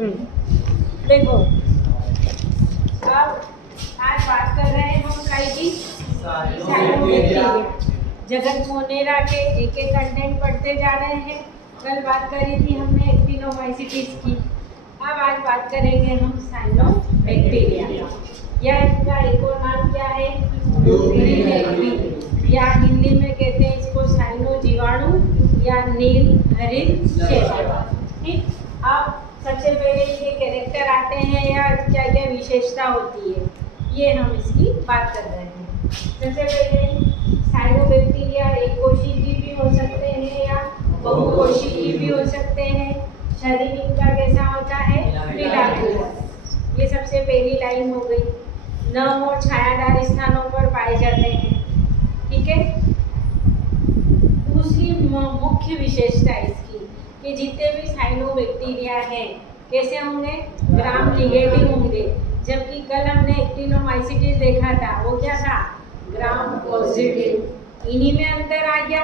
देखो, अब आज बात कर रहे हैं हम काय की साइनोबैक्टीरिया। जगत मोनेरा के एक एक कंटेंट पढ़ते जा रहे हैं। कल बात करी थी हमने एक्टिनोमाइसीट्स की। अब आज बात करेंगे हम साइनोबैक्टीरिया का। या इनका एक और नाम क्या है? या हिंदी में कहते हैं इसको साइनो जीवाणु या नील हरित क्षेत्र। ठीक, अब सबसे पहले ये कैरेक्टर आते हैं या क्या क्या विशेषता होती है, ये हम इसकी बात कर रहे हैं। सबसे पहले साइनोबैक्टीरिया एक कोशी की भी हो सकते हैं या बहुकोशी की भी हो सकते हैं। शरीर इनका कैसा होता है? पिलाकुलर। ये सबसे पहली लाइन हो गई। नम और छायादार स्थानों पर पाए जाते हैं। ठीक है, दूसरी मुख्य विशेषता इसकी कि जितने भी साइनोबैक्टीरिया हैं कैसे होंगे? ग्राम निगेटिव होंगे। जबकि कल हमने एक्टिनोमाइसीट्स देखा था, वो क्या था? Gram positive. इन्हीं में अंतर आ गया,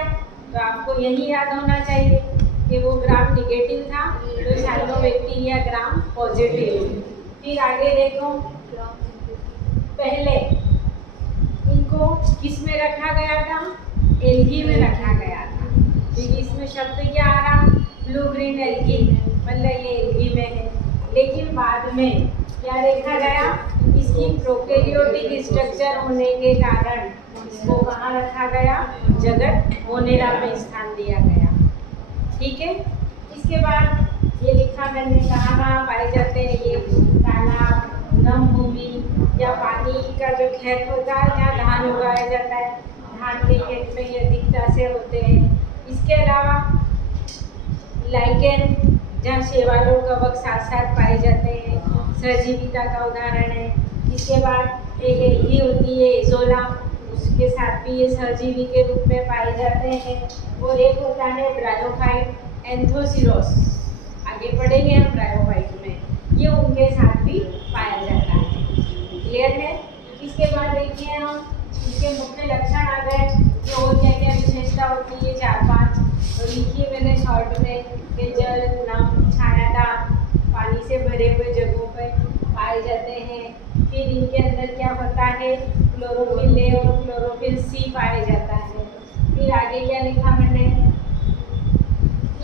तो आपको यही याद होना चाहिए कि वो ग्राम निगेटिव था तो साइनोबैक्टीरिया ग्राम पॉजिटिव। फिर आगे देखो, पहले इनको किस में रखा गया था? एल्गी में रखा गया था, क्योंकि इसमें शब्द क्या आ रहा? ब्लू ग्रीन एल्गी, मतलब ये एल्गी में है। लेकिन बाद में क्या देखा गया? इसकी प्रोकैरियोटिक स्ट्रक्चर होने के कारण इसको कहाँ रखा गया? जगत मोनेरा में स्थान दिया गया। ठीक है, इसके बाद ये लिखा मैंने कहाँ पाए जाते हैं? ये तालाब, नम भूमि या पानी का जो खेत होता है जहाँ धान उगाया जाता है, धान के खेत में ये अधिकता से होते हैं। इसके अलावा लाइकेन, जहाँ शैवालों कवक साथ साथ पाए जाते हैं, सहजीविता का उदाहरण है। इसके बाद एक एल्गी होती है एजोला, उसके साथ भी ये सहजीवी के रूप में पाए जाते हैं। और एक होता है ब्रायोफाइट, एंथोसिरोस, आगे पढ़ेंगे हम ब्रायोफाइट में, ये उनके साथ भी पाया जाता है। क्लियर है? इसके बाद देखिए हम इसके मुख्य लक्षण आ गए कि और क्या क्या विशेषता होती है, 4-5 तो लिखिए मैंने शॉर्ट में कि जल, नम, छायादार, पानी से भरे हुए जगहों पर पाए जाते हैं। फिर इनके अंदर क्या होता है? क्लोरोफिल ए और क्लोरोफिल सी पाया जाता है। फिर आगे क्या लिखा मैंने?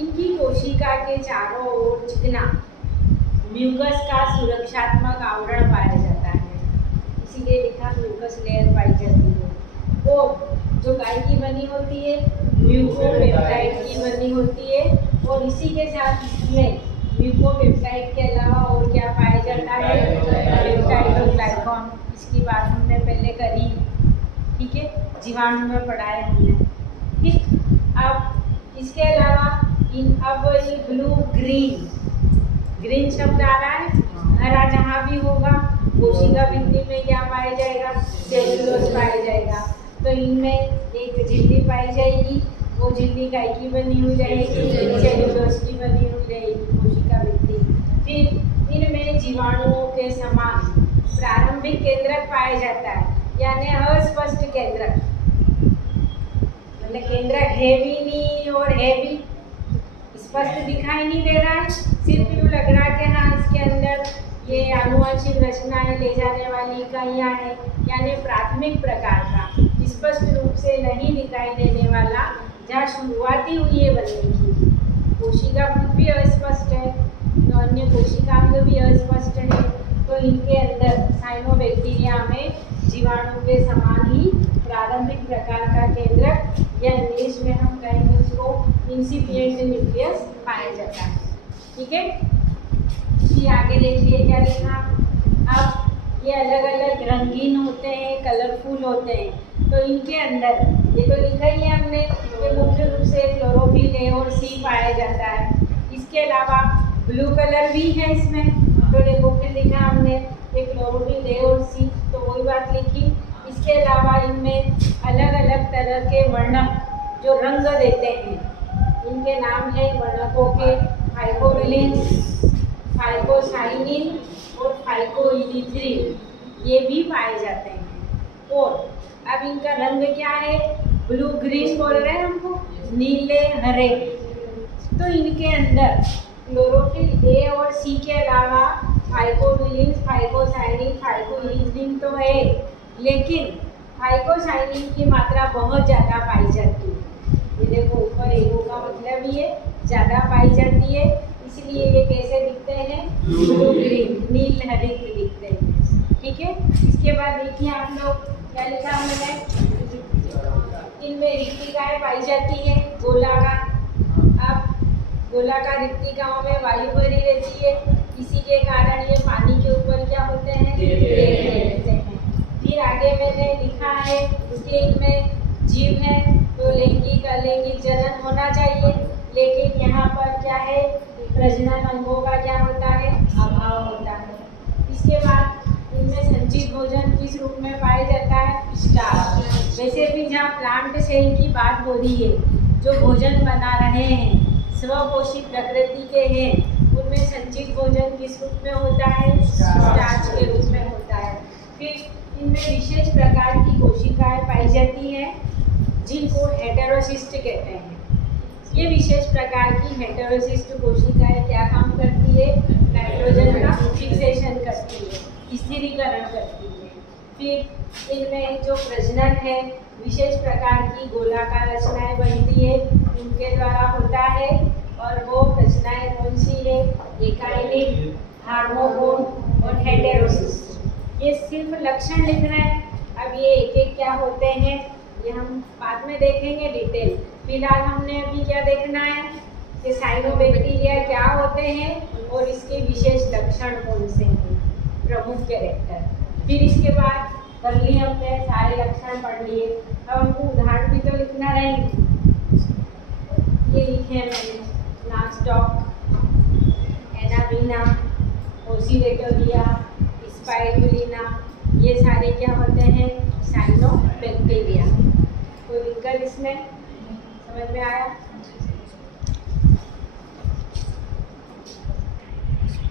इनकी कोशिका के चारों ओर चिकना म्यूकस का सुरक्षात्मक आवरण पाया जाता है, इसीलिए लिखा म्यूकस लेयर पाई जाती है। और जो गाय की बनी होती है म्यूकोपेप्टाइड की बनी होती है, और इसी के साथ इसमें म्यूकोपेप्टाइड के अलावा और क्या पाया जाता है? पेप्टाइड और ग्लाइकॉन। इसकी बात हमने पहले करी। ठीक है, जीवाणु में पढ़ाया हमने। ठीक, अब इसके अलावा अब ये ब्लू ग्रीन, ग्रीन शब्द आ रहा है, हरा जहाँ भी होगा कोशिका भित्ति में क्या पाया जाएगा? सेलुलोज पाया जाएगा। तो इनमें एक झिल्ली पाई जाएगी, वो झिल्ली काय की बनी हुई रहेगी? सेलुलोज की बनी हुई रहेगी कोशिका भित्ति। फिर इनमें जीवाणुओं के समान प्रारंभिक केंद्रक पाया जाता है, यानी अस्पष्ट केंद्रक, मतलब केंद्रक है भी नहीं और है भी, स्पष्ट दिखाई नहीं दे रहा है, सिर्फ यूँ लग रहा है कि हाँ इसके अंदर ये आनुवंशिक रचनाएं ले जाने वाली इकाइयाँ हैं, यानी प्राथमिक प्रकार का, स्पष्ट रूप से नहीं दिखाई देने वाला, जहाँ शुरुआती हुई है बनने की। कोशिका भी अस्पष्ट है, तो अन्य कोशिकांग भी अस्पष्ट है। तो इनके अंदर साइनोबैक्टीरिया में जीवाणु के समान ही प्रारंभिक प्रकार का केंद्रक, या इंग्लिश में हम कहेंगे उसको इंसिपिएंट न्यूक्लियस, पाया जाता है। ठीक है, फिर आगे देखिए क्या लिखा। अब ये अलग अलग रंगीन होते हैं, कलरफुल होते हैं, तो इनके अंदर ये तो लिखा ही है हमने कि मुख्य रूप से क्लोरोफिल ए और सी पाया जाता है। इसके अलावा ब्लू कलर भी है इसमें, तो देखो फिर लिखा हमने कि क्लोरोफिल ए और सी, तो वही बात लिखी। इसके अलावा इनमें अलग अलग तरह के वर्णक जो रंग देते हैं, इनके नाम है वर्णकों के फाइकोबिलिन्स, फाइकोसाइनिन और फाइकोइलिथ्रिन, ये भी पाए जाते हैं। और अब इनका रंग क्या है? ब्लू ग्रीन बोल रहे हैं हमको, नीले हरे। तो इनके अंदर क्लोरोफिल ए और सी के अलावा फाइकोबिलिन्स, फाइकोसाइनिन, फाइकोइलिसिन तो है, लेकिन फाइकोसाइनिन की मात्रा बहुत ज़्यादा पाई जाती है। ये देखो ऊपर एगो का मतलब ये ज़्यादा पाई जाती है, इसलिए ये कैसे दिखते हैं? ब्लू ग्रीन, नील हरित दिखते हैं। ठीक है, इसके बाद देखिए आप लोग क्या लिखा हमने, इनमें रिक्तिकाएँ पाई जाती है गोलाकार। अब गोलाकार रिक्तिकाओं में वायु भरी रहती है, इसी के कारण ये पानी के ऊपर क्या होते हैं? तैरते रहते हैं। फिर आगे मैंने लिखा है कि इनमें जीव है तो लैंगिक अलैंगिक जनन होना चाहिए, लेकिन यहाँ पर क्या है? प्रजनन अंगों का क्या होता है? अभाव होता है। इसके बाद इनमें संचित भोजन किस रूप में पाया जाता है? स्टार्च। वैसे भी जहाँ प्लांट सेल की बात हो रही है, जो भोजन बना रहे हैं, स्वपोषित प्रकृति के हैं, उनमें संचित भोजन किस रूप में होता है? स्टार्च के रूप में होता है। फिर इनमें विशेष प्रकार की कोशिकाएं पाई जाती हैं, जिनको हेटेरोसिस्ट कहते हैं। ये विशेष प्रकार की हेटेरोसिस्ट कोशिकाएं क्या काम करती है? नाइट्रोजन का फिक्सेशन करती है, स्थिरीकरण करती है। फिर इनमें जो प्रजनन है, विशेष प्रकार की गोलाकार रचनाएं बनती है, उनके द्वारा होता है। और वो रचनाएं कौन सी है? एकाइनिक, हार्मोगोन और हेटेरोसिस्ट। ये सिर्फ लक्षण लिखना है। अब ये एक एक क्या होते हैं ये हम बाद में देखेंगे डिटेल। फिलहाल हमने अभी क्या देखना है कि साइनोबैक्टीरिया क्या होते हैं और इसके विशेष लक्षण कौन से हैं, प्रमुख कैरेक्टर। फिर इसके बाद कर लिए हमने सारे लक्षण पढ़ लिए। अब हमको उदाहरण भी तो लिखना रहेंगे। ये लिखे मैंने लास्टॉक, एनाबिना, ओसिलेटोरिया, स्पाइरुलिना, ये सारे क्या होते हैं? साइनोबैक्टीरिया। कोई दिक्कत इसमें? समझ में आया?